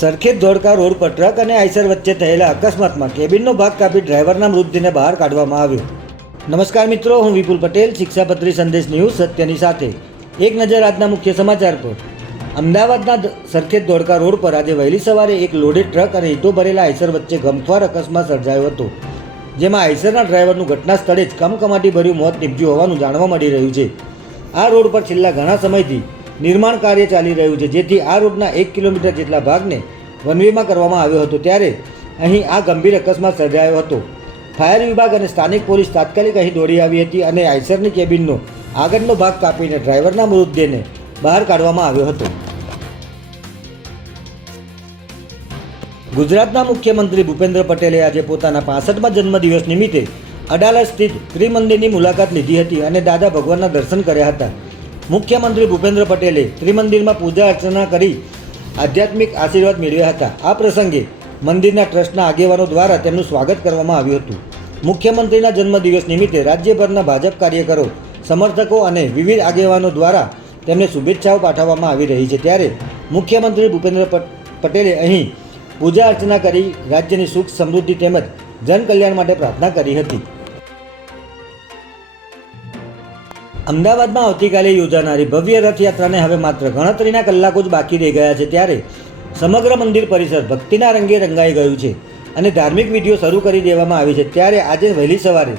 Sarkhej Dholka road પર truck અને Eicher વચ્ચે થયેલા અકસ્માતમાં કેબિનનો ભાગ કાપી ડ્રાઈવરના મૃતદેહને બહાર કાઢવામાં આવ્યો. નમસ્કાર મિત્રો, હું વિપુલ પટેલ, શિક્ષાપત્રી સંદેશ ન્યૂઝ સત્યની સાથે. એક નજર આજના મુખ્ય સમાચાર પર. અમદાવાદના સરખેજ ધોળકા રોડ પર આજે વહેલી સવારે એક લોડેડ ટ્રક અને ઈંટો ભરેલા આઈસર વચ્ચે ગમખ્વાર અકસ્માત સર્જાયો હતો, જેમાં આઈસરના ડ્રાઈવરનું ઘટના સ્થળે જ કમકમાટી ભર્યું મોત નીપજ્યું હોવાનું જાણવા મળી રહ્યું છે. આ રોડ પર છેલ્લા ઘણા સમયથી નિર્માણ કાર્ય ચાલી રહ્યું છે, જેથી આ રોડના 1 કિલોમીટર જેટલા ભાગને વનવેમાં કરવામાં આવ્યો હતો. ત્યારે અહીં આ ગંભીર અકસ્માત સર્જાયો હતો. ફાયર વિભાગ અને સ્થાનિક પોલીસ તાત્કાલિક અહીં દોડી આવી હતી અને આઈસરની કેબિનનો આગળનો ભાગ કાપીને ડ્રાઈવરના મૃતદેહને બહાર કાઢવામાં આવ્યો હતો. ગુજરાતના મુખ્યમંત્રી ભૂપેન્દ્ર પટેલે આજે પોતાના 65મા જન્મદિવસ નિમિત્તે અડાલજ સ્થિત ત્રિમંદિરની મુલાકાત લીધી હતી અને દાદા ભગવાનના દર્શન કર્યા હતા. મુખ્યમંત્રી ભૂપેન્દ્ર પટેલે ત્રિમંદિરમાં પૂજા અર્ચના કરી આધ્યાત્મિક આશીર્વાદ મેળવ્યા હતા. આ પ્રસંગે મંદિરના ટ્રસ્ટના આગેવાનો દ્વારા તેમનું સ્વાગત કરવામાં આવ્યું હતું. મુખ્યમંત્રીના જન્મદિવસ નિમિત્તે રાજ્યભરના ભાજપ કાર્યકરો, સમર્થકો અને વિવિધ આગેવાનો દ્વારા તેમને શુભેચ્છાઓ પાઠવવામાં આવી રહી છે. ત્યારે મુખ્યમંત્રી ભૂપેન્દ્ર પટેલે અહીં પૂજા અર્ચના કરી રાજ્યની સુખ સમૃદ્ધિ તેમજ જનકલ્યાણ માટે પ્રાર્થના કરી હતી. અમદાવાદમાં આવતીકાલે યોજાનારી ભવ્ય રથયાત્રાને હવે માત્ર ગણતરીના કલાકો જ બાકી રહી ગયા છે. ત્યારે સમગ્ર મંદિર પરિસર ભક્તિના રંગે રંગાઈ ગયું છે અને ધાર્મિક વિધિઓ શરૂ કરી દેવામાં આવી છે. ત્યારે આજે વહેલી સવારે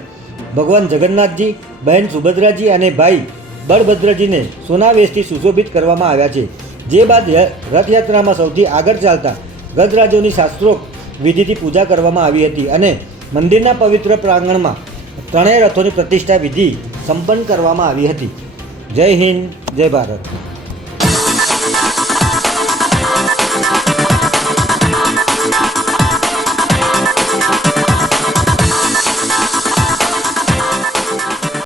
ભગવાન જગન્નાથજી, બહેન સુભદ્રાજી અને ભાઈ બળભદ્રજીને સોના વેશથી સુશોભિત કરવામાં આવ્યા છે. જે બાદ રથયાત્રામાં સૌથી આગળ ચાલતા ગજરાજોની શાસ્ત્રોક્ત વિધિથી પૂજા કરવામાં આવી હતી અને મંદિરના પવિત્ર પ્રાંગણમાં ત્રણેય રથોની પ્રતિષ્ઠા વિધિ સંપન્ન કરવામાં આવી હતી. જય હિન્દ, જય ભારત.